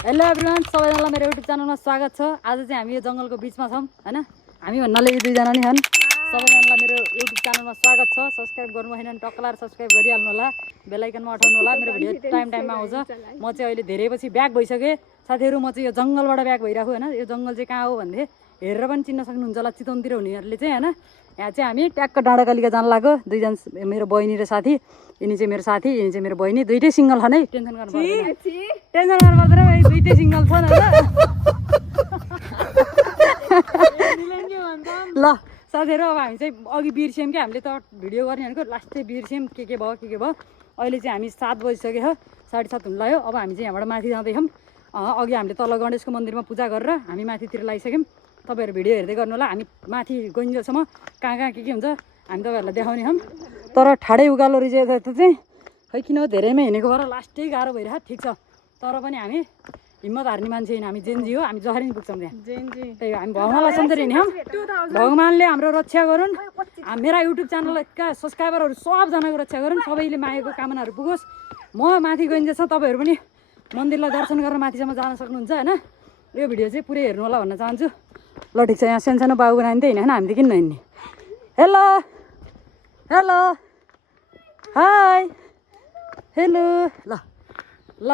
Hello everyone, सबैजनालाई मेरो YouTube च्यानलमा स्वागत छ। आज चाहिँ हामी यो जङ्गलको बिचमा छौँ हैन। हामी भन्नाले यो दुईजना नि छन्। सबैजनालाई मेरो युट्युब च्यानलमा स्वागत छ। सब्स्क्राइब गर्नु भएन भने टक्क लाएर सब्स्क्राइब गरिहाल्नु होला, बेल आइकनमा अठाउनु होला। मेरो भिडियो टाइममा आउँछ। म चाहिँ अहिले धेरै पछि ब्याक भइसकेँ साथीहरू। म चाहिँ यो जङ्गलबाट ब्याक भइरहेको हैन। यो जङ्गल चाहिँ कहाँ हो भन्थे हेरेर पनि चिन्न सक्नुहुन्छ होला, चितवनतिर हुनेहरूले चाहिँ हैन। यहाँ चाहिँ हामी ट्याक्क डाँडाकालिका जान लाग्यो। दुईजना मेरो बहिनी र साथी, यिनी चाहिँ मेरो साथी, यिनी चाहिँ मेरो बहिनी। दुइटै सिङ्गल छन् है, टेन्सन गर्नु पर्दैन। टेन्सन गर्नु पर्दैन, दुइटै सिङ्गल छन् हैन। ल साथीहरू, अब हामी चाहिँ अघि बिर्स्यौँ कि हामीले त भिडियो गर्ने भनेको लास्ट चाहिँ बिर्स्यौँ के भयो के भयो। अहिले चाहिँ हामी 7 बजिसक्यो, 7:30 हुन लाग्यो। अब हामी चाहिँ यहाँबाट माथि जाँदैछौँ। अघि हामीले तल गणेशको मन्दिरमा पूजा गरेर हामी माथितिर लागिसक्यौँ। तपाईँहरू भिडियो हेर्दै गर्नु होला। हामी माथि गइन्जेलसम्म कहाँ कहाँ के हुन्छ हामी तपाईँहरूलाई देखाउने छौँ। तर ठाडै उकालो रिजेको चाहिँ खै किन धेरैमै हिँडेको भएर लास्टै गाह्रो भइरहेको ठिक छ। तर पनि हामी हिम्मत हार्ने मान्छे होइन, हामी जेनजी हो। हामी जसरी पुग्छौँ त्यहाँ, त्यही हामी भगवान्लाई सम्झेर हिँड्यौँ। भगवान्ले हाम्रो रक्षा गरून्, मेरा युट्युब च्यानलका सब्सक्राइबरहरू सबजनाको रक्षा गरून्, सबैले मागेको कामनाहरू पुगोस्। म माथि गइन्जेछ, तपाईँहरू पनि मन्दिरलाई दर्शन गरेर माथिसम्म जान सक्नुहुन्छ होइन। यो भिडियो चाहिँ पुरै हेर्नु होला भन्न चाहन्छु। ल ठिक छ, यहाँ सानो सानो बाबुको नानी त हिँड्ने होइन, हामी त किन नहिँड्ने। Hello hello hi hello. ल ल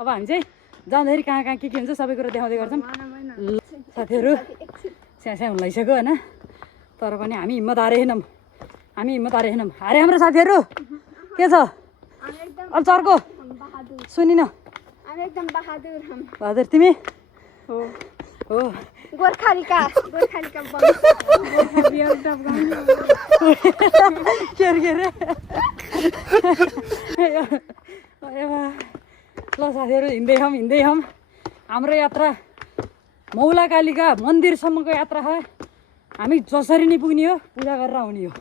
अब हामी चाहिँ जाँदाखेरि कहाँ कहाँ के हुन्छ सबै कुरा देखाउँदै गर्छौँ। साथीहरू स्याहाँ हुन लागिसक्यो होइन। तर पनि हामी हिम्मत हारेनौँ, हामी हिम्मत हारेनौँ। हारे हाम्रो साथीहरू के छ अब चर्को सुनिन। बहादुर तिमी हो हो गोर्खालीका के अरे ल साथीहरू हिँड्दै छौँ। हाम्रो यात्रा मौलाकालीका मन्दिरसम्मको यात्रा हो। हामी जसरी नै पुग्ने हो, पूजा गरेर आउने हो।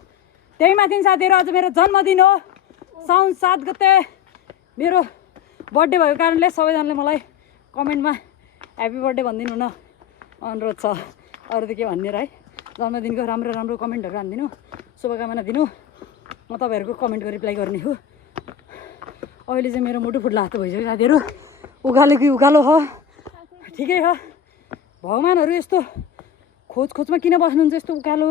त्यही माथि साथीहरू आज मेरो जन्मदिन हो, साउन 7 गते मेरो बर्थडे भएको कारणले सबैजनाले मलाई कमेन्टमा ह्याप्पी बर्थडे भनिदिनु न अनुरोध छ। अरू त के भन्ने र है। जन्मदिनको राम्रो राम्रो कमेन्टहरू हानिदिनु, शुभकामना दिनु। म तपाईँहरूको कमेन्टको रिप्लाई गर्ने हो। अहिले चाहिँ मेरो मुटु फुट्ला जस्तो भइसक्यो साथीहरू। उकालो कि उकालो हो, ठिकै हो। भगवान्हरू यस्तो खोजमा किन बस्नुहुन्छ, यस्तो उकालो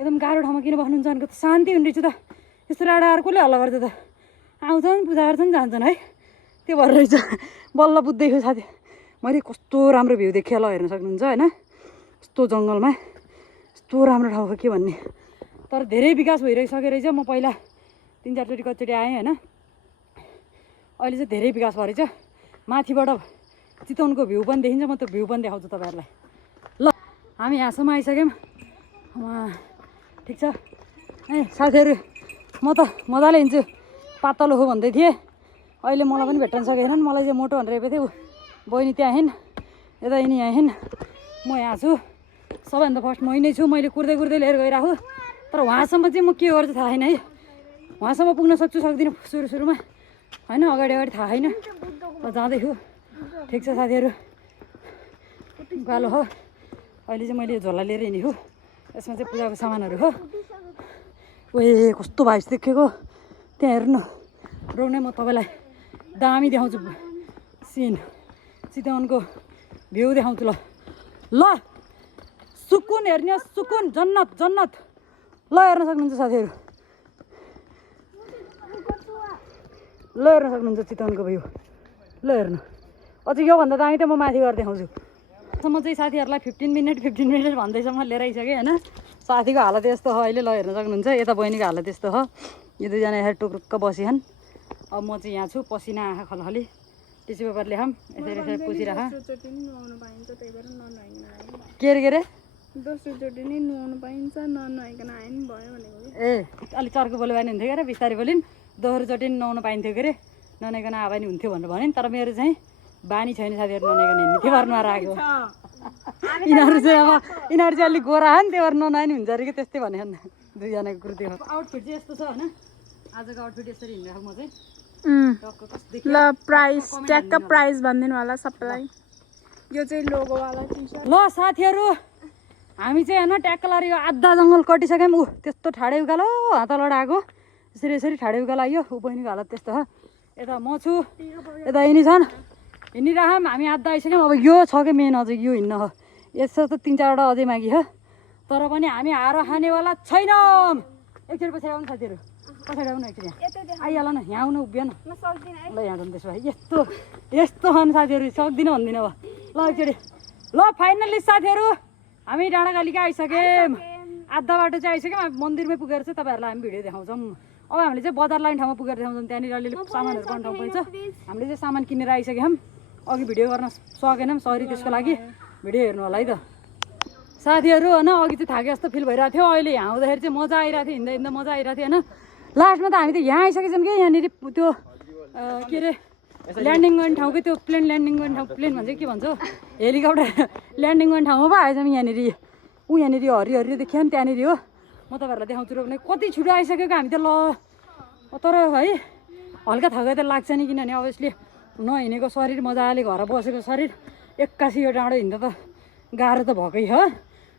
एकदम गाह्रो ठाउँमा किन बस्नुहुन्छ भनेको त शान्ति हुने रहेछ त। यस्तो राडाहरू कसले हल्ला गर्छ त, आउँछन् पूजा गर्छन् जान्छन् है। त्यो भएर रहेछ बल्ल बुझ्दैछु साथी। मैले कस्तो राम्रो भ्यू देखेँ ल, हेर्न सक्नुहुन्छ होइन। यस्तो जङ्गलमा यस्तो राम्रो ठाउँ हो के भन्ने। तर धेरै विकास भइसकेको रहेछ। म पहिला 3-4 चोटि कतिचोटि आएँ होइन। अहिले चाहिँ धेरै विकास भयो रहेछ। माथिबाट चितवनको भ्यू पनि देखिन्छ। म त्यो भ्यू पनि देखाउँछु तपाईँहरूलाई। ल हामी यहाँसम्म आइसक्यौँ। ठिक छ ए साथीहरू, म त मजाले हिँड्छु, पातलो हो भन्दै थिएँ। अहिले मलाई पनि भेट्न सकेनन्। मलाई चाहिँ मोटो भनेर हेपेको थियो। बहिनी त्यहाँ हिँड, यता यिनी यहाँ हिँड, म यहाँ छु। सबैभन्दा फर्स्ट मै नै छु। मैले कुर्दै लिएर गइरहेको। तर वहाँसम्म चाहिँ म के गर्छु थाहा छैन है। वहाँसम्म पुग्न सक्छु सक्दिनँ सुरुमा होइन, अगाडि थाहा छैन। जाँदैछु। ठिक छ साथीहरू, उकालो हो। अहिले चाहिँ मैले झोला लिएर हिँडेको। यसमा चाहिँ पूजाको सामानहरू हो। ओए कस्तो भाइस देखेको त्यहाँ हेर्नु। रोक्ने म तपाईँलाई दामी देखाउँछु सिन, चितवनको भ्यू देखाउँछु। ल सुकुन हेर्ने, सुकुन जन्नत जन्नत। ल हेर्न सक्नुहुन्छ साथीहरू, ल हेर्न सक्नुहुन्छ चितवनको भ्यू। ल हेर्नु अझ योभन्दा दामी त म माथि गएर देखाउँछु। म चाहिँ साथीहरूलाई 15 मिनट भन्दैसम्म लिएर आइसकेँ होइन। साथीको हालत यस्तो हो अहिले, ल हेर्न सक्नुहुन्छ। यता बहिनीको हालत यस्तो हो। यो दुईजना यहाँ टुक्रुक्क बसिछन्। अब म चाहिँ यहाँ छु, पसिना आँखा खलखली। टिस्यु पेपरले हम यसरी पुसिरह। के अरे दोस्रोचोटि नै नुहाउनु पाइन्छ, ननुहाइकन आए नि भयो भनेको। ए अलिक चर्को बोल्यो भने हुन्थ्यो क्या, बिस्तारै बोलिन्। दोस्रोचोटि नि नुहाउनु पाइन्थ्यो के अरे, ननुहाइकन आए पनि हुन्थ्यो भनेर भने। तर मेरो चाहिँ बानी छैन साथीहरू ननुहाइकन हिँड्ने, त्यो भएर नआएको। यिनीहरू चाहिँ अलिक गोरा हो नि, त्यो भएर ननुहाए नि हुन्छ अरे कि, त्यस्तै भनेको नि दुईजनाको कुर्ती हो। आउटफिट चाहिँ यस्तो छ होइन। आजको आउटफिट यसरी हिँडिरहेको म चाहिँ। ल प्राइस ट्याक्क प्राइस भनिदिनु होला सबैलाई। यो चाहिँ लोगोवाला टी-सर्ट। ल साथीहरू, हामी चाहिँ होइन ट्याक्क लाएर यो आधा जङ्गल कटिसक्यौँ। त्यस्तो ठाडै उकालो हातलबाट आएको, यसरी ठाडै उकालो आयो। बहिनीको हालत त्यस्तो हो। यता म छु, यता यिनी छन्। हिँडिरहौँ हामी आधा आइसक्यौँ अब यो छ कि मेन अझै यो हिँड्न हो यसो त 3-4वटा अझै बाँकी हो तर पनि हामी हार खानेवाला छैनौँ एकचोटि पछाडि आउनु साथीहरू पछाडि आउनु एकचोटि आइहाल न यहाँ आउनु उभिएन ल यहाँ जाउँ त्यसो भए यस्तो खानु साथीहरू सक्दिनँ भन्दिनँ अब ल एकचोटि ल फाइनली साथीहरू हामी डाँडाकालिका आइसक्यौँ आधा बाटो चाहिँ आइसक्यौँ अब मन्दिरमै पुगेर चाहिँ तपाईँहरूलाई हामी भिडियो देखाउँछौँ अब हामीले चाहिँ बजार लाने ठाउँमा पुगेर देखाउँछौँ त्यहाँनिर अलिअलि सामानहरू पाउने ठाउँ पाइन्छ हामीले चाहिँ सामान किनेर आइसक्यौँ अघि भिडियो गर्न सकेनौँ सरी त्यसको लागि भिडियो हेर्नु होला है त साथीहरू होइन अघि चाहिँ थाके जस्तो फिल भइरहेको थियो अहिले यहाँ आउँदाखेरि चाहिँ मजा आइरहेको थियो हिँड्दा हिँड्दा मजा आइरहेको थियो होइन लास्टमा त हामी त यहाँ आइसकेछौँ कि यहाँनिर त्यो के अरे ल्यान्डिङ गर्ने ठाउँकै त्यो प्लेन ल्यान्डिङ गर्ने ठाउँ प्लेन भन्छ के भन्छ हेलिकप्टर ल्यान्डिङ गर्ने ठाउँमा पो आएछौँ यहाँनिर यहाँनिर हरियो देखियो नि त्यहाँनिर हो म तपाईँहरूलाई देखाउँछु र भने कति छिटो आइसकेको हामी त ल तर है हल्का थकाइ त लाग्छ नि किनभने अभियसली नहिँडेको शरीर मजाले घर बसेको शरीर 81 यो डाँडो हिँड्दा त गाह्रो त भएकै हो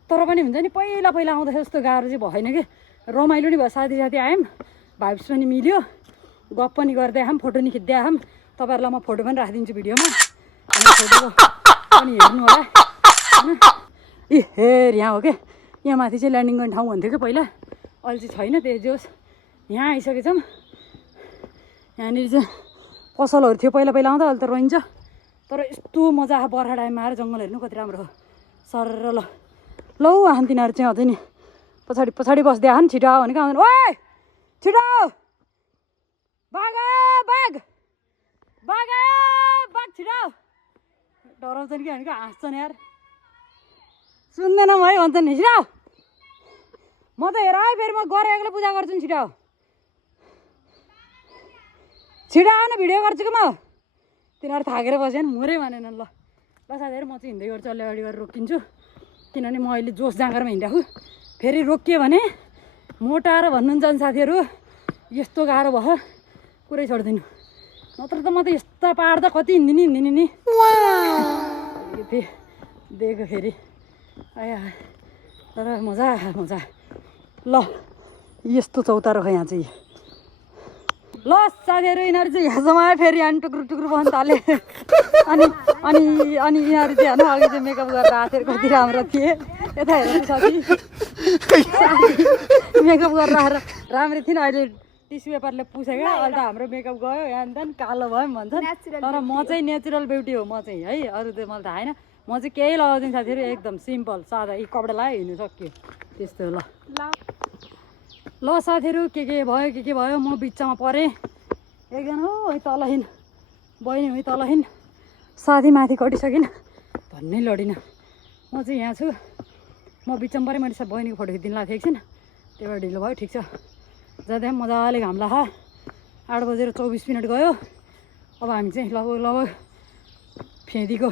तर पनि हुन्छ नि पहिला आउँदाखेरि जस्तो गाह्रो चाहिँ भएन कि रमाइलो नि भयो साथी आयौँ भाइब्स पनि मिल्यो गफ पनि गर्दै आयौँ फोटो नि खिच्दै आयौँ तपाईँहरूलाई म फोटो पनि राखिदिन्छु भिडियोमा अनि फोटो पनि हेर्नु होला होइन ए हेर यहाँ हो क्या यहाँ माथि चाहिँ ल्यान्डिङ गर्ने ठाउँ भन्थ्यो कि पहिला अहिले चाहिँ छैन त्यो जोस् यहाँ आइसकेछौँ यहाँनिर चाहिँ पसलहरू थियो पहिला आउँदा अहिले त रहन्छ तर यस्तो मजा आयो बर्खा टाइममा आएर जङ्गल हेर्नु कति राम्रो हो सर ल लौ आउनु तिनीहरू चाहिँ अझै नि पछाडि बस्दै आउनु छिटो आऊ भनेको आउँदैन ओए छिटो आऊ बाघ छिटो आऊ डराउँछन् कि भनेको हाँस्छन् यार सुन्दैन भयो भन्छन् नि छिटो म त हेर है फेरि म गएर एक्लै पूजा गर्छु नि छिटो आऊ न भिडियो गर्छु कि म तिनीहरू थाकेर बसेन मुरै भनेन ल साथीहरू म चाहिँ हिँड्दै गर्छु अलि अगाडि गरेर रोकिन्छु किनभने म अहिले जोस जाँगरमा हिँडिरहेको फेरि रोकियो भने मोटाएर भन्नुहुन्छ नि साथीहरू यस्तो गाह्रो भयो कुरै छोड्दिनु नत्र त म त यस्ता पाहाड त कति हिँड्दिनँ नि अलिकति दिएको फेरि आया तर मजा ल यस्तो चौतारो खै यहाँ चाहिँ ल साथीहरू यिनीहरू चाहिँ यहाँसम्म आयो फेरि अनि टुक्रो बस्न थाले अनि यिनीहरू चाहिँ होइन अघि चाहिँ मेकअप गरेर आएको कति राम्रो थिए यता हेर्नु साथी मेकअप गरेर आएर राम्रै थिएन अहिले टिस्यु पेपरले पुछेको अहिले त हाम्रो मेकअप गयो यहाँ नि कालो भयो पनि भन्छन् तर म चाहिँ नेचुरल ब्युटी हो म चाहिँ है अरू त मलाई थाहा होइन म चाहिँ केही लगाउँदिनँ साथीहरू एकदम सिम्पल सादा यी कपडा लगायो हिँड्नु सक्यो त्यस्तो ल साथीहरू के भयो म बिचमा परेँ एकजना हो है तल हिँड बहिनी है तल हिँड साथी माथि कटिसकिन् भन्नै लडिनँ म चाहिँ यहाँ छु म बिचमा परेँ मैले बहिनीको फोटो खिचिदिनु लाग्थेँ एकछिन त्यही भएर ढिलो भयो ठिक छ जाँदा पनि मजाले घाम लाखा 8:24 गयो अब हामी चाहिँ लगभग फेदीको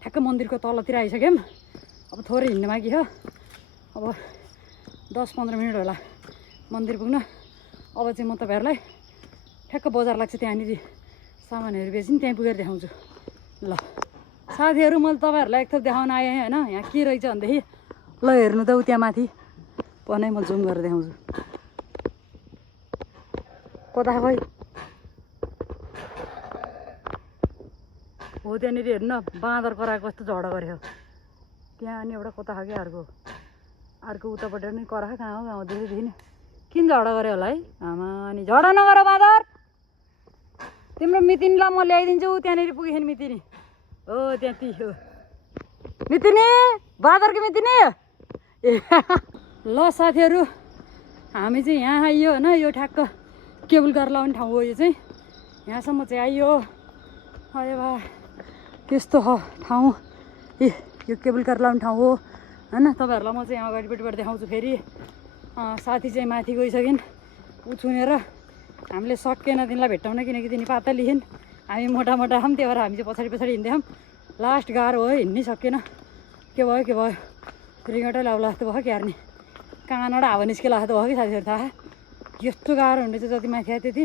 ठ्याक्क मन्दिरको तलतिर आइसक्यौँ अब थोरै हिँड्नु बाँकी हो अब 10-15 मिनट होला मन्दिर पुग्न अब चाहिँ म तपाईँहरूलाई ठ्याक्क बजार लाग्छ त्यहाँनिर सामानहरू बेच्ने त्यहीँ पुगेर देखाउँछु ल साथीहरू मैले तपाईँहरूलाई एकथोक देखाउन आएँ होइन यहाँ के रहेछ भनेदेखि ल हेर्नु त उ त्यहाँ माथि भने म जुम गरेर देखाउँछु कता खै हो त्यहाँनिर हेर्नु बाँदर कराएको कस्तो झगडा गऱ्यो त्यहाँ अनि एउटा कता खायो अर्को उतापट्टि नि कराएको कहाँ हो गाउँ देखि किन झगडा गऱ्यो होला है आमा अनि झगडा नगर बाँदर तिम्रो मितिनीलाई म ल्याइदिन्छु त्यहाँनिर पुगेन मितिनी हो त्यहाँ ती हो मितिनी बाँदरको मितिनी ए ल साथीहरू हामी चाहिँ यहाँ आइयो होइन यो ठ्याक्क केबल कार लाउने ठाउँ हो यो चाहिँ यहाँसम्म चाहिँ आइयो अरे बा त्यस्तो हो ठाउँ ए यो केबल कार लाउने ठाउँ हो होइन तपाईँहरूलाई म चाहिँ यहाँ अगाडिपट्टिबाट देखाउँछु फेरि साथी चाहिँ माथि गइसकिन् ऊ छुनेर हामीले सकेन तिनीलाई भेट्टाउन किनकि तिनी पाता लिइन् हामी मोटा हौँ त्यही भएर हामी चाहिँ पछाडि हिँड्दै हौँ लास्ट गाह्रो हो हिँड्नै सकेन के भयो रिङ्गटै लाउला जस्तो भयो क्यार्ने कानबाट हावा निस्केला जस्तो भयो कि साथीहरू थाहा यस्तो गाह्रो हुँदैछ जति माथि आयो त्यति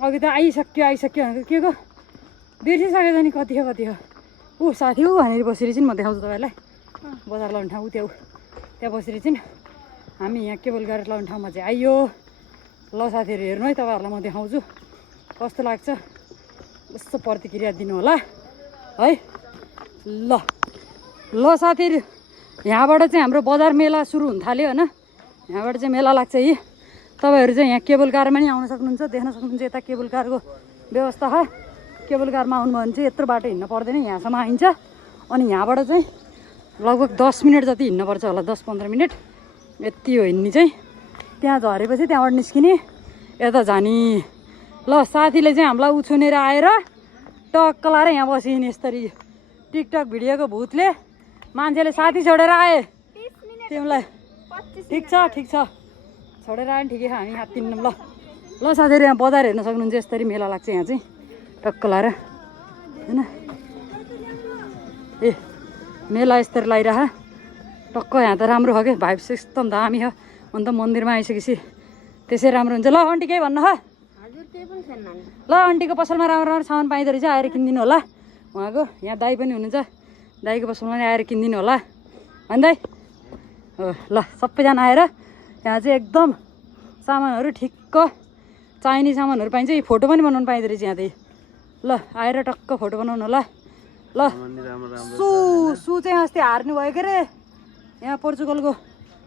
अघि त आइसक्यो भनेको के को बिर्सिसकेछ नि कति हो ऊ साथी ऊ भनेर बसेर चाहिँ म देखाउँछु तपाईँहरूलाई बजार लाउने ठाउँ त्यहाँ बसेर चाहिँ हामी यहाँ केबल गरेर लाउने ठाउँमा चाहिँ आइयो ल साथीहरू हेर्नु है तपाईँहरूलाई म देखाउँछु कस्तो लाग्छ यस्तो प्रतिक्रिया दिनु होला है ल ल साथीहरू यहाँबाट चाहिँ हाम्रो बजार मेला सुरु हुन थाल्यो होइन यहाँबाट चाहिँ मेला लाग्छ यी तपाईँहरू चाहिँ यहाँ केबल कारमा नि आउन सक्नुहुन्छ देख्न सक्नुहुन्छ यता केबल कारको व्यवस्था छ केबल कारमा आउनुभयो भने चाहिँ यत्रो बाटो हिँड्नु पर्दैन यहाँसम्म आइन्छ अनि यहाँबाट चाहिँ लगभग 10 मिनट जति हिँड्नुपर्छ होला 10-15 मिनट यति हो हिँड्ने चाहिँ त्यहाँ झरेपछि त्यहाँबाट निस्किने यता जाने ल साथीले चाहिँ हामीलाई उछुनेर आएर टक्क लाएर यहाँ बसिने यसरी टिकटक भिडियोको भूतले मान्छेले साथी छोडेर आए तिमीलाई ठिक छ छोडेर आयो ठिकै छ हामी हात्तिन्नौँ ल ल साथीहरू यहाँ बजार हेर्न सक्नुहुन्छ यसरी मेला लाग्छ यहाँ चाहिँ टक्क लाएर होइन ए मेला यसरी लगाइरह टक्क यहाँ त राम्रो छ कि भाइब्स एकदम दामी छ अन्त मन्दिरमा आइसकेपछि त्यसै राम्रो हुन्छ ल आन्टी केही भन्नु ह ल आन्टीको पसलमा राम्रो राम्रो सामान पाइँदो रहेछ आएर किनिदिनु होला उहाँको यहाँ दाई पनि हुनुहुन्छ दाईको पसलमा नि आएर किनिदिनु होला होइन दाई हो ल सबैजना आएर यहाँ चाहिँ एकदम सामानहरू ठिक्क चाहिने सामानहरू पाइन्छ यी फोटो पनि बनाउनु पाइँदो रहेछ यहाँ चाहिँ ल आएर टक्क फोटो बनाउनु होला ल सु चाहिँ अस्ति हार्नु भयो के अरे यहाँ पोर्चुगलको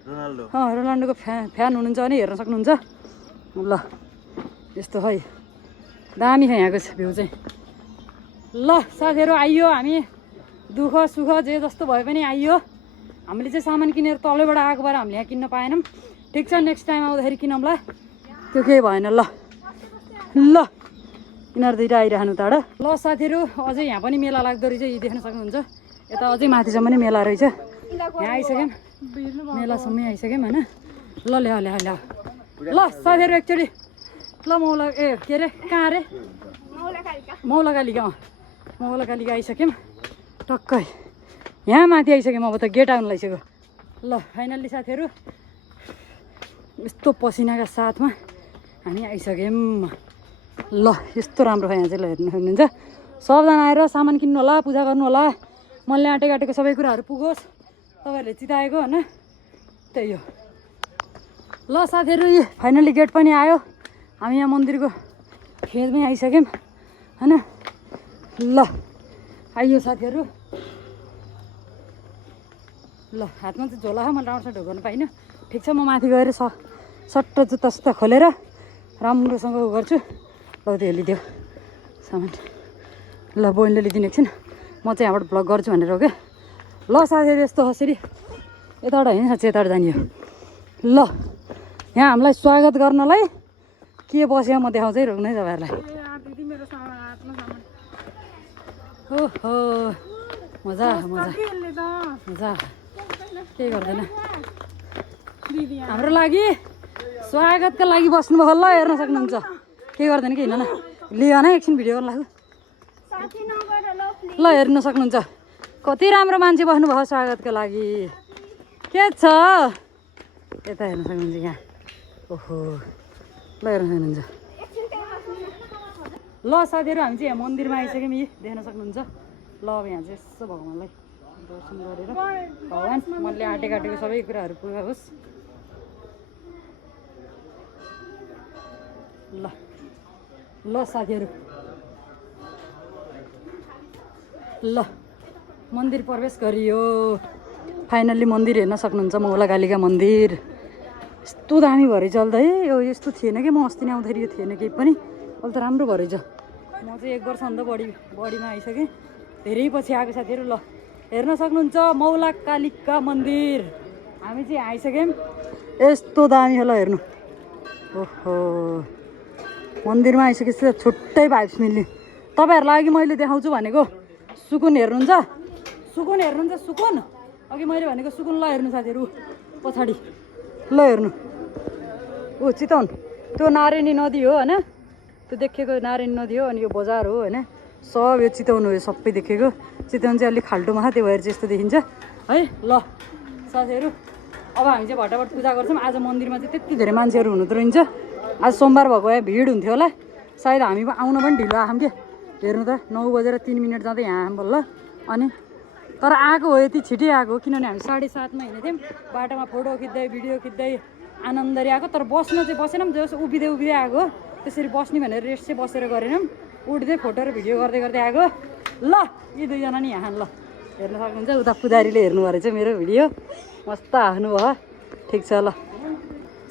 रोनाल्डोको फ्यान हुनुहुन्छ भने हेर्न सक्नुहुन्छ ल यस्तो है दामी छ यहाँको भ्यू चाहिँ ल साथीहरू आइयो हामी दुःख सुख जे जस्तो भए पनि आइयो हामीले चाहिँ सामान किनेर तलैबाट आएको भएर हामीले यहाँ किन्न पाएनौँ ठिक छ नेक्स्ट टाइम आउँदाखेरि किनौँ ल त्यो केही भएन ल ल यिनीहरू दुइटा आइरहनु ताडो ल साथीहरू अझै यहाँ पनि मेला लाग्दो रहेछ यी देख्न सक्नुहुन्छ यता अझै माथिसम्म नि मेला रहेछ यहाँ आइसक्यौँ मेलासम्मै आइसक्यौँ होइन ल ल्याऊ ल्याऊ ल्याऊ ल साथीहरू एक्चुअली ल मौला ए के अरे कहाँ अरे मौलाकालिका मौलाकालिका आइसक्यौँ टक्कै यहाँ माथि आइसक्यौँ अब त गेट आउनु लागिसक्यो ल फाइनल्ली साथीहरू यस्तो पसिनाका साथमा हामी आइसक्यौँ ल यस्तो राम्रो छ यहाँ चाहिँ ल हेर्नु सक्नुहुन्छ सबजना आएर सामान किन्नु होला पूजा गर्नु होला मनले आँटेको सबै कुराहरू पुगोस् तपाईँहरूले चिताएको होइन त्यही हो ल साथीहरू फाइनल्ली गेट पनि आयो हामी यहाँ मन्दिरको फेदमै आइसक्यौँ होइन ल आइयो साथीहरू ल हातमा चाहिँ झोला छ मैले राम्रोसँग ढोक्नु पाइनँ ठिक छ म माथि गएर सट्ट जुत्ता सुत्ता खोलेर राम्रोसँग उ गर्छु ल त्यो लिदियो सामान ल बहिनीले लिदिनु एकछिन म चाहिँ यहाँबाट भ्लग गर्छु भनेर हो क्या ल साथीहरू यस्तो कसरी यताबाट होइन साँच्चै यताबाट जाने हो ल यहाँ हामीलाई स्वागत गर्नलाई के बस्यो म देखाउँछु है रोक्नै तपाईँहरूलाई ओहो मजा मजा मजा केही गर्दैन हाम्रो लागि स्वागतको लागि बस्नुभयो ल हेर्न सक्नुहुन्छ केही गर्दैन कि हिँड्न न लियो न एकछिन भिडियो गर्नु लाग्यो ल हेर्न सक्नुहुन्छ कति राम्रो मान्छे बस्नुभयो स्वागतको लागि के छ यता हेर्न सक्नुहुन्छ यहाँ ओहो ल हेर्न सक्नुहुन्छ ल साथीहरू हामी चाहिँ यहाँ मन्दिरमा आइसक्यौँ यी देख्न सक्नुहुन्छ ल अब यहाँ चाहिँ यसो भगवान्लाई दर्शन गरेर भगवान् मनले आँटेको सबै कुराहरू पुरा होस् ल ल साथीहरू ल मन्दिर प्रवेश गरियो फाइनल्ली मन्दिर हेर्न सक्नुहुन्छ मौलाकालिका मन्दिर यस्तो दामी भएर चल्दा है यो यस्तो थिएन कि म अस्ति नै आउँदाखेरि यो थिएन केही पनि अहिले त राम्रो भएछ म चाहिँ 1 वर्षभन्दा बढीमा आइसकेँ धेरै पछि आएको साथीहरू ल हेर्न सक्नुहुन्छ मौलाकालिका मन्दिर हामी चाहिँ आइसक्यौँ यस्तो दामी होला हेर्नु ओहो मन्दिरमा आइसकेपछि छुट्टै भाइब्स मिल्ने तपाईँहरूलाई अघि मैले देखाउँछु भनेको सुकुन हेर्नुहुन्छ सुकुन अघि मैले भनेको सुकुन ल हेर्नु साथीहरू पछाडि ल हेर्नु ऊ चितवन त्यो नारायणी नदी हो होइन त्यो देखेको नारायणी नदी हो अनि यो बजार हो होइन सब यो चितवन हो यो सबै देखेको चितवन चाहिँ अलिक खाल्टोमा छ त्यो भएर चाहिँ यस्तो देखिन्छ है ल साथीहरू अब हामी चाहिँ भटाभट पूजा गर्छौँ आज मन्दिरमा चाहिँ त्यति धेरै मान्छेहरू हुनु त रहन्छ आज सोमबार भएको भए भिड हुन्थ्यो होला सायद हामी आउन पनि ढिलो आयौँ कि हेर्नु त 9:03 जाँदै यहाँ आयौँ बल्ल अनि तर आएको हो यति छिटै आएको किनभने हामी 7:30मा हिँडेको थियौँ बाटोमा फोटो खिच्दै भिडियो खिच्दै आनन्दरी आएको तर बस्न चाहिँ बसेनौँ जस उभिँदै आएको त्यसरी बस्ने भनेर रेस्ट चाहिँ बसेर गरेनौँ उठ्दै फोटो र भिडियो गर्दै आएको ल यी दुईजना नि यहाँ ल हेर्न सक्नुहुन्छ उता पुजारीले हेर्नु भएर चाहिँ मेरो भिडियो मस्त हाल्नु भयो ठिक छ ल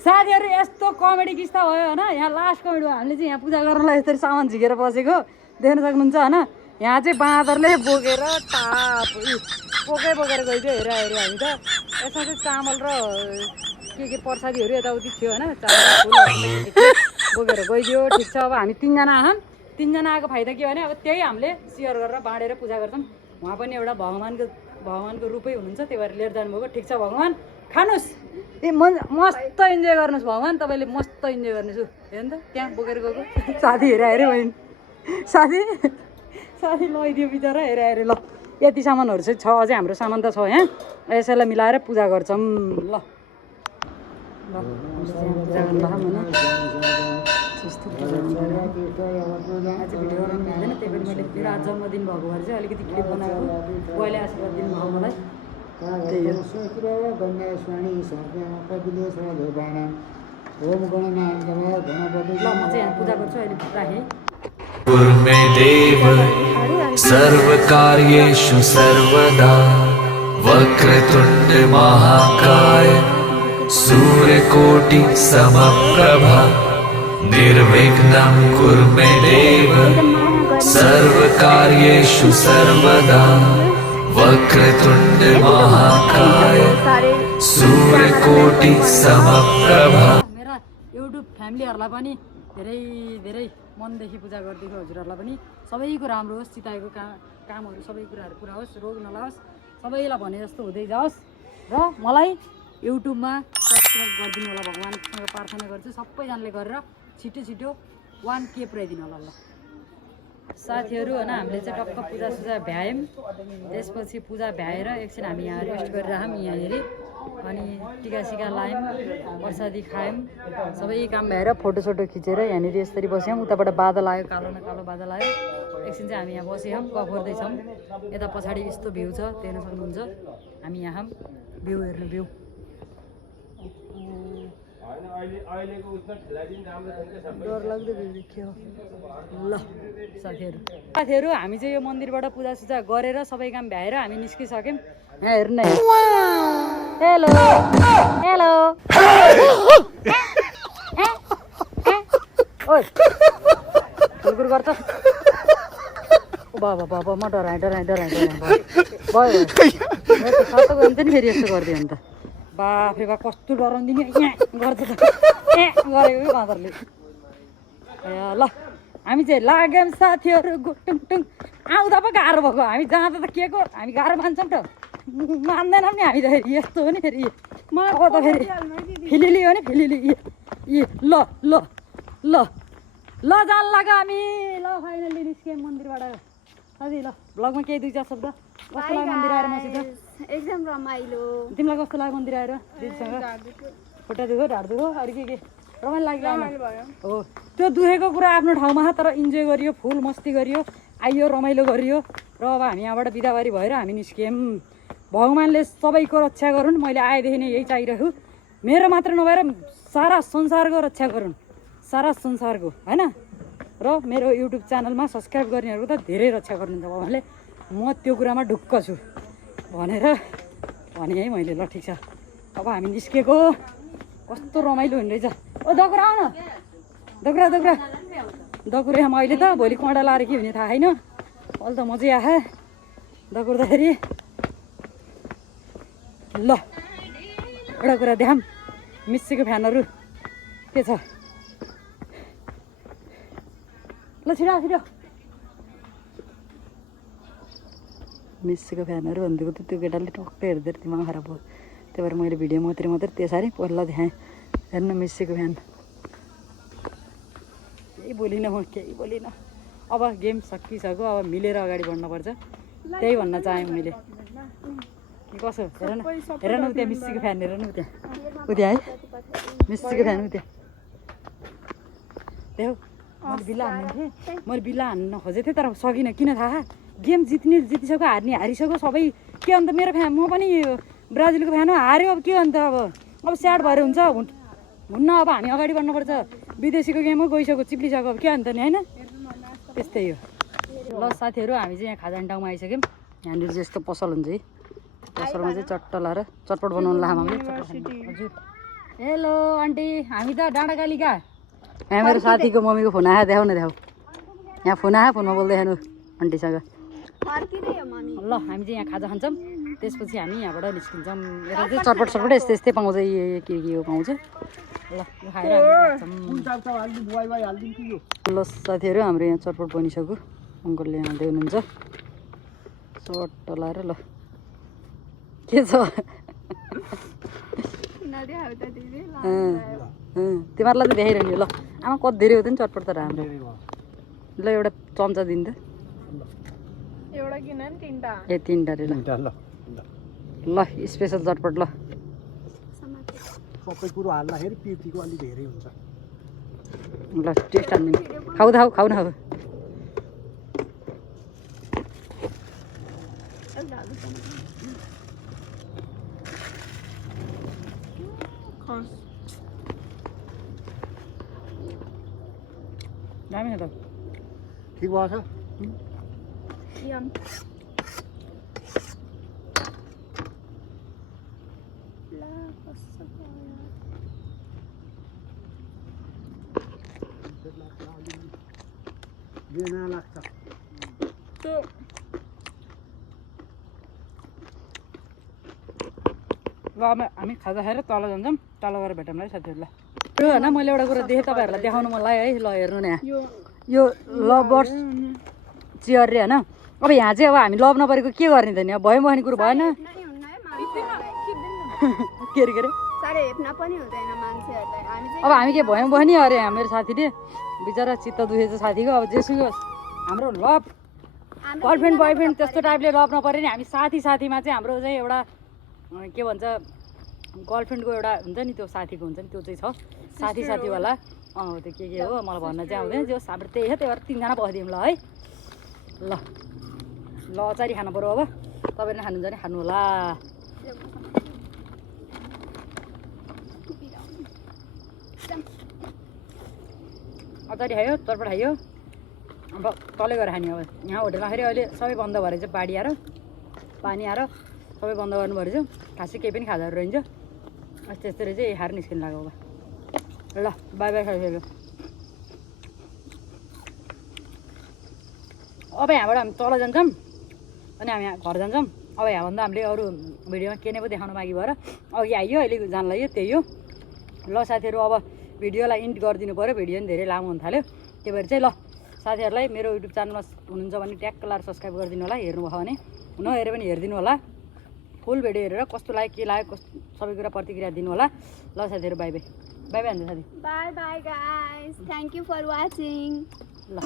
साथीहरू यस्तो कमेडी किस्ता भयो होइन यहाँ लास्ट कमेडी भयो हामीले चाहिँ यहाँ पूजा गर्नलाई यसरी सामान झिकेर बसेको देख्न सक्नुहुन्छ होइन यहाँ चाहिँ बाँदरले बोकेर टाप बोकेर गइदियो हेर हेऱ्यो हामी त यसमा चाहिँ चामल र के प्रसादीहरू यताउति थियो होइन चामल बोकेर गइदियो ठिक छ अब हामी तिनजना आयौँ तिनजना आएको फाइदा के भने अब त्यही हामीले सेयर गरेर बाँडेर पूजा गर्छौँ उहाँ पनि एउटा भगवान्को रूपै हुनुहुन्छ त्यही भएर लिएर जानुभएको ठिक छ भगवान् खानुहोस् ए मस्त इन्जोय गर्नुहोस् भगवान् तपाईँले मस्त इन्जोय गर्नेछु हेर्नु त त्यहाँ बोकेर गएको साथी हेरे हेऱ्यो बहिनी साथी लैदियो बिचरा हेरे हेरे ल यति सामानहरू चाहिँ छ अझै हाम्रो सामान त छ यहाँ यसैलाई मिलाएर पूजा गर्छौँ ल पूजा गर्नु आज भिडियो गर्नु मिल्दैन त्यही पनि मैले मेरो आज जन्मदिन भएको भएर चाहिँ अलिकति क्लिप बनाएको बुवाले आशीर्वाद दिनुभयो मलाई त्यही हो ल म चाहिँ यहाँ पूजा गर्छु अहिले राखेँ कुर्मे देव सर्वकार्येषु सर्वदा वक्रतुण्ड महाकाय सूर्यकोटि समप्रभा निर्विघ्नं कुर्मे देव सर्वकार्येषु सर्वदा वक्रतुण्ड महाकाय सूर्यकोटि समप्रभा मेरा युट्युब फ्यामिलीहरूलाई पनि धेरै धेरै मनदेखि पूजा गरिदिएको हजुरहरूलाई पनि सबैको राम्रो होस् चिताएको कामहरू सबै कुराहरू पुरा होस् रोग नलाओस् सबैलाई भने जस्तो हुँदै जाओस् र मलाई युट्युबमा सब्सक्राइब गरिदिनु होला भगवान्सँग प्रार्थना गर्छु सबैजनाले गरेर छिटो 1K पुऱ्याइदिनु होला ल साथीहरू होइन हामीले चाहिँ टक्क पूजा भ्यायौँ त्यसपछि पूजा भ्याएर एकछिन हामी यहाँ रेस्ट गरिरहौँ यहाँनिर अनि टिका लायौँ प्रसादी खायौँ सबै काम भएर फोटोसोटो खिचेर यहाँनिर यसरी बस्यौँ उताबाट बादल आयो कालो न कालो बादल आयो एकछिन चाहिँ हामी यहाँ बस्यौँ गफ गर्दैछौँ यता पछाडि यस्तो भ्यू छ देख्न सक्नुहुन्छ हामी यहाँ भ्यू हेर्नु भ्यू डरलाग्दो भ्यू देखियो ल साथीहरू हामी चाहिँ यो मन्दिरबाट पूजासुजा गरेर सबै काम भ्याएर हामी निस्किसक्यौँ यहाँ हेर्नु न हेलो हेलो ओइ फुलकुर गर्छ बाबा म डराएँ भयो मेरो त सातो गयो भने चाहिँ फेरि यस्तो गरिदियो भने त बाफ्रे बा कस्तो डराउँदिने यहाँ गर्छ त गरेको बाँदरले ल हामी चाहिँ लाग्यौँ साथीहरू गुटुङ आउँदा पो गाह्रो भएको हामी जाँदा त के को हामी गाह्रो मान्छौँ त मान्दैनौँ नि हामी त फेरि यस्तो हो नि फेरि अब त फेरि फिलिली हो नि फिलिली ल ल ल ल जान लाग्यो हामी ल फाइनली निस्क्यौँ मन्दिरबाट साथी ल ब्लगमा केही 2-4 शब्द कस्तो लाग्यो मन्दिर आएर मसित एकदम रमाइलो तिमीलाई कस्तो लाग्यो मन्दिर आएर दिदीसँग खुट्टा दुख्यो ढाड दुख्यो अरू के रमाइलो लाग्यो हो त्यो दुखेको कुरा आफ्नो ठाउँमा तर इन्जोय गरियो फुल मस्ती गरियो आइयो रमाइलो गरियो र अब हामी यहाँबाट बिदाबारी भएर हामी निस्क्यौँ भगवान्ले सबैको रक्षा गरून् मैले आएदेखि नै यही चाहिरहेको मेरो मात्र नभएर सारा संसारको रक्षा गरून् सारा संसारको होइन र मेरो युट्युब च्यानलमा सब्सक्राइब गर्नेहरूको त धेरै रक्षा गर्नुहुन्छ भगवान्ले म त्यो कुरामा ढुक्क छु भनेर भने है मैले ल ठिक छ अब हामी निस्केको कस्तो रमाइलो हुने रहेछ ओ दकुरा आउन दकुरा यहाँ अहिले त भोलि कँडा लाएर के हुने थाहा छैन अहिले त मजै आए दकुर्दाखेरि ल एउटा कुरा देखाऊँ मिस्सीको फ्यानहरू के छ ल छिटो मिस्सीको फ्यानहरू भनिदिएको त त्यो केटाले टक्कै हेर्दै दिमाग खराब भयो त्यही भएर मैले भिडियो मात्रै त्यसरी पहिला देखाएँ हेर्नु मिस्सीको फ्यान केही बोलिनँ अब गेम सकिसक्यो अब मिलेर अगाडि बढ्नुपर्छ त्यही भन्न चाहेँ मैले के कसो हेर न त्यहाँ मिस्सीको फ्यान हेर न त्यहाँ है मिस्सीको फ्यान त्यहाँ देऊ मैले बिल्ला हान्न खोजेको थिएँ तर सकिनँ किन थाहा गेम जितिसक्यो हारिसक्यो सबै के अन्त मेरो फ्यान म पनि ब्राजिलको फ्यान हो हार्यो अब के अन्त अब स्याड भएर हुन्छ हुन्न अब हामी अगाडि बढ्नुपर्छ विदेशीको गेम हो गइसक्यो चिप्लिसक्यो अब के अन्त नि होइन त्यस्तै हो ल साथीहरू हामी चाहिँ यहाँ खाजान ठाउँमा आइसक्यौँ यहाँनिर चाहिँ यस्तो पसल हुन्छ है पसलमा चाहिँ चट्ट लाएर चटपट बनाउनु ला हामीले हजुर हेलो आन्टी हामी त डाँडाकालीका यहाँ मेरो साथीको मम्मीको फोन आयो देखाउ न देखाउ यहाँ फोन आयो फोनमा बोल्दै खानु आन्टीसँग ल हामी चाहिँ यहाँ खाजा खान्छौँ त्यसपछि हामी यहाँबाट निस्किन्छौँ यता चाहिँ चटपट सटपट यस्तै यस्तै पाउँछ के पाउँछ ल खाएर ल साथीहरू हाम्रो यहाँ चटपट बनिसक्यो अङ्कलले हाल्दै हुनुहुन्छ चट्ट लाएर ल के छ तिमीहरूलाई त देखाइरहने ल आमा कति धेरै हुँदैन चटपट त राम्रो ल एउटा चम्चा दिनु त ए तिनवटा रे ल स्पेसल चटपट ल सबै कुरो हाल्दाखेरि पिर्तीको अलि धेरै हुन्छ ल टेस्ट हाल्दिनु खाऊ त खाऊ न खाऊ दामी छ त ठिक भएको छ बेना लाग्छ ल हामी खाजा खाएर तल जान्छौँ तल गएर भेटौँला है साथीहरूलाई त्यो होइन मैले एउटा कुरा देखेँ तपाईँहरूलाई देखाउनु मन लाग्यो है ल हेर्नु न यहाँ यो लभर्स चेयर रे होइन अब यहाँ चाहिँ अब हामी लभ नपरेको के गर्ने त नि अब भयो भन्ने कुरो भएन के अरे अब हामी के भयौँ भयो नि अरे मेरो साथीले बिचरा चित्त दुखेछ साथीको अब जेसुकै होस् हाम्रो लभ गर्लफ्रेन्ड बोयफ्रेन्ड त्यस्तो टाइपले लभ नपऱ्यो नि हामी साथीमा चाहिँ हाम्रो चाहिँ एउटा के भन्छ गर्लफ्रेन्डको एउटा हुन्छ नि त्यो साथीको हुन्छ नि त्यो चाहिँ छ साथीवाला त्यो के हो मलाई भन्न चाहिँ आउँदैन जो हाम्रो त्यही हो त्यही भएर तिनजना बसिदिउँ ल है ल अचारी खानु पऱ्यो अब तपाईँले खानुहुन्छ भने खानु होला अचारी खायो चटपट खायो अब तलै गएर खाने अब यहाँ होटेलमा फेरि अहिले सबै बन्द भएर चाहिँ बाढी आएर पानी आएर सबै बन्द गर्नु भएर चाहिँ खासै केही पनि खाजाहरू रहन्छ यस्तै चाहिँ खाएर निस्किनु लाग्यो अब ल बाई बाई खाइसक्यो अब यहाँबाट हामी तल जान्छौँ अनि हामी घर जान्छौँ अब यहाँभन्दा हामीले अरू भिडियोमा के नै पो देखाउनु बाँकी भएर अघि आइयो अहिले जानु लाग्यो त्यही हो ल साथीहरू अब भिडियोलाई इन्ड गरिदिनु पऱ्यो भिडियो पनि धेरै लामो हुन थाल्यो त्यही भएर चाहिँ ल साथीहरूलाई मेरो युट्युब च्यानलमा हुनुहुन्छ भने ट्याक्क लाएर सब्सक्राइब गरिदिनु होला हेर्नुभयो भने नहेरे पनि हेरिदिनु होला फुल भिडियो हेरेर कस्तो लाग्यो के लाग्यो सबै कुरा प्रतिक्रिया दिनु होला ल साथीहरू बाई बाई बाई बाई हान्छ साथी Bye bye guys. Thank you for watching. ल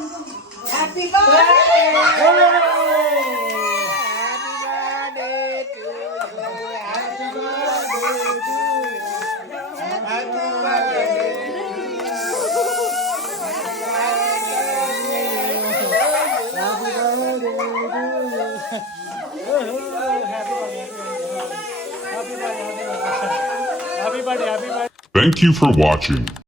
Happy birthday. Thank you for watching.